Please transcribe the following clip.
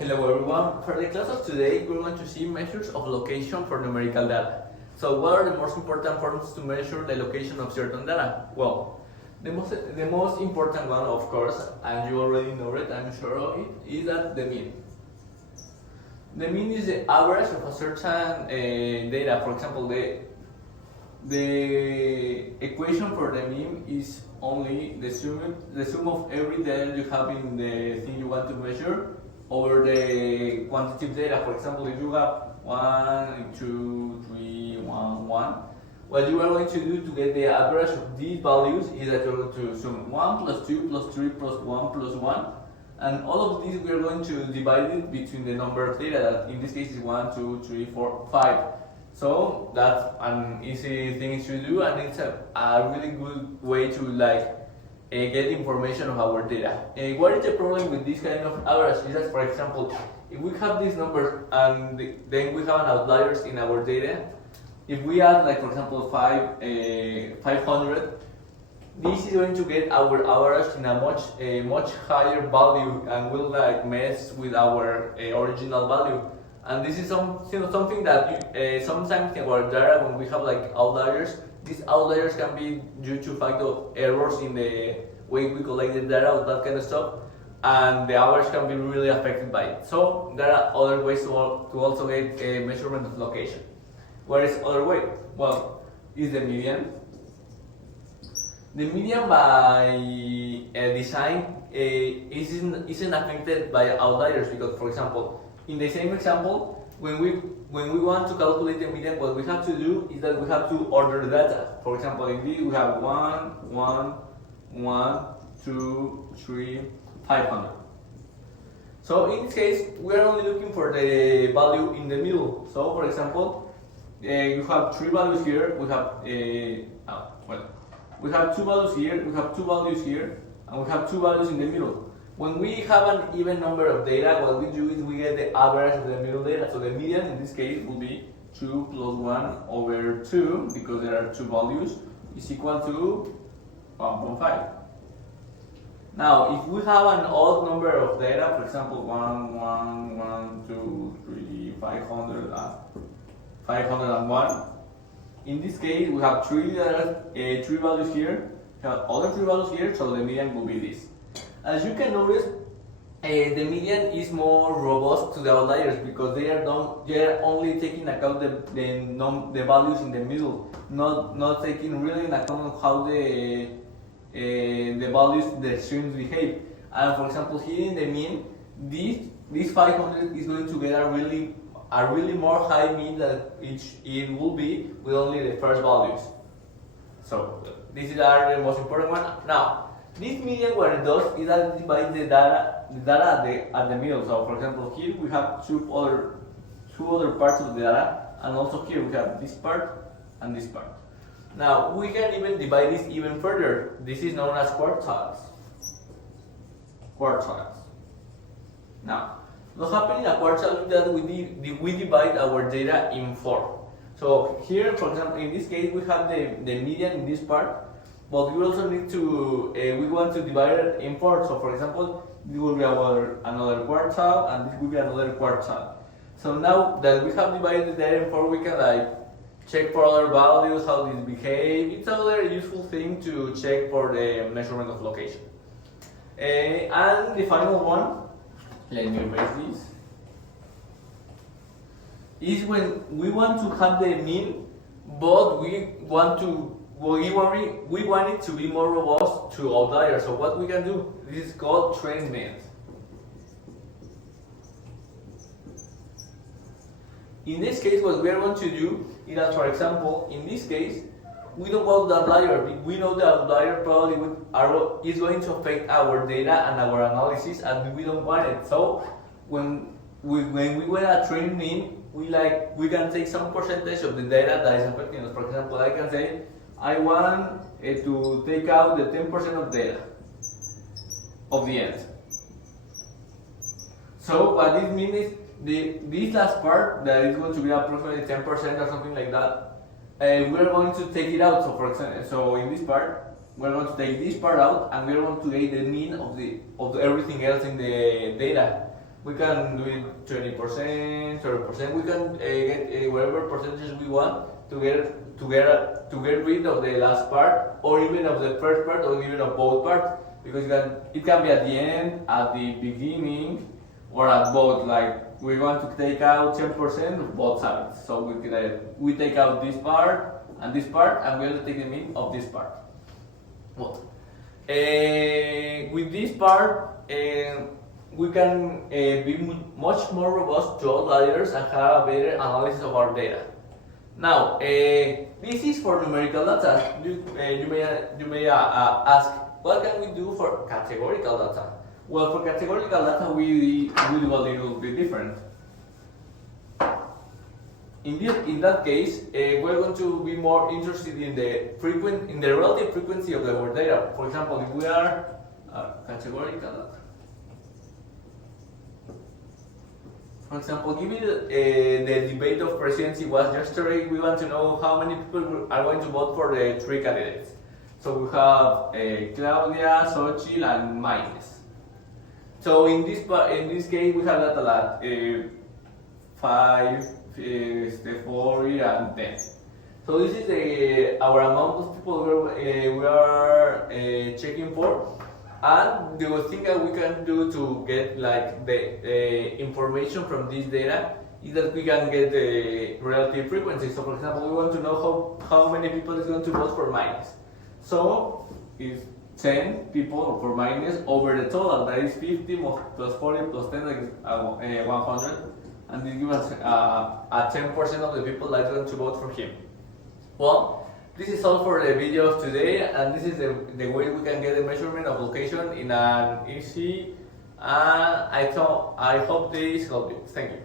Hello everyone, for the class of today we're going to see measures of location for numerical data. So what are the most important forms to measure the location of certain data? Well, the most important one, of course, and you already know it, I'm sure of it, is that the mean. The mean is the average of a certain data. For example, the equation for the mean is only the sum of every data you have in the thing you want to measure over the quantitative data. For example, if you have 1, 2, 3, 1, 1, what you are going to do to get the average of these values is that you're going to sum 1 plus 2 plus 3 plus 1 plus 1, and all of these we are going to divide it between the number of data, that in this case is 1, 2, 3, 4, 5. So that's an easy thing to do, and it's a really good way to get information of our data. What is the problem with this kind of average? Is that, for example, if we have these numbers and then we have an outliers in our data, if we add, like, for example, 500, this is going to get our average in a much higher value and will mess with our original value. And this is something that sometimes in our data, when we have outliers, these outliers can be due to fact of errors in the way we collect the data or that kind of stuff, and the average can be really affected by it. So there are other ways to also get a measurement of location. What is other way? Well, is the median. The median by design isn't affected by outliers, because, for example, in the same example, when we want to calculate the median, what we have to do is that we have to order the data. For example, in this we have 1, 1, 1, 2, 3, 500. So in this case, we are only looking for the value in the middle. So, for example, you have 3 values here. We have we have 2 values here. We have 2 values here, and we have 2 values in the middle. When we have an even number of data, what we do is we get the average of the middle data. So the median in this case will be 2 plus 1 over 2, because there are 2 values, is equal to 1.5. Now, if we have an odd number of data, for example, 1, 1, 1, 2, 3, 500, 501, in this case we have 3 values here, we have other 3 values here, so the median will be this. As you can notice, the median is more robust to the outliers, because they are only taking account the values in the middle, not taking really in account how the values, the streams behave. And for example, here in the mean, this 500 is going to get a really more high mean than it will be with only the first values. So this is the most important one. Now, this median, what it does is that it divides the data at the middle. So, for example, here we have two other parts of the data, and also here we have this part and this part. Now, we can even divide this even further. This is known as quartiles. Now, what happens in a quartile is that we divide our data in 4. So here, for example, in this case, we have the median in this part, but we also need to, we want to divide it in 4. So, for example, this will be another quartile, and this will be another quartile. So now that we have divided the data in 4, we can check for other values, how these behave. It's another useful thing to check for the measurement of location. And the final one, let me erase this, is when we want to have the mean, but we want it to be more robust to outliers. So what we can do, this is called trainment. In this case, what we are going to do is that, for example, in this case, we don't want the outlier. We know the outlier probably is going to affect our data and our analysis, and we don't want it. So when we want a train mean, we can take some percentage of the data that is affecting us. For example, I can say I want to take out the 10% of data of the end. So what this means is this last part, that is going to be approximately 10% or something like that, we're going to take it out. So for example, so in this part, we're going to take this part out, and we're going to get the mean of everything else in the data. We can do it 20%, 30%. We can get whatever percentage we want to get rid of the last part, or even of the first part, or even of both parts, because it can be at the end, at the beginning, or at both. Like we want to take out 10% of both sides, so we take out this part, and we want to take the mean of this part. Well, with this part, we can be much more robust to outliers and have a better analysis of our data. Now, this is for numerical data. You may ask, what can we do for categorical data? Well, for categorical data, we do a little bit different. In that case, we're going to be more interested in the relative frequency of our data. For example, if we are categorical data. For example, given the debate of presidency was yesterday, we want to know how many people are going to vote for the three candidates. So we have Claudia, Xochitl, and Maynes. So in this case, we have that a lot: 5, 40, and 10. So this is our amount of people we are checking for. And the thing that we can do to get like the information from this data is that we can get the relative frequency. So for example, we want to know how many people is going to vote for Maynes. So if 10 people for Maynes over the total, that is 50 plus 40 plus 10, that is 100, and this gives us a 10% of the people that are going to vote for him. Well, this is all for the video of today, and this is the way we can get the measurement of location in an easy, and I hope this helped you. Thank you.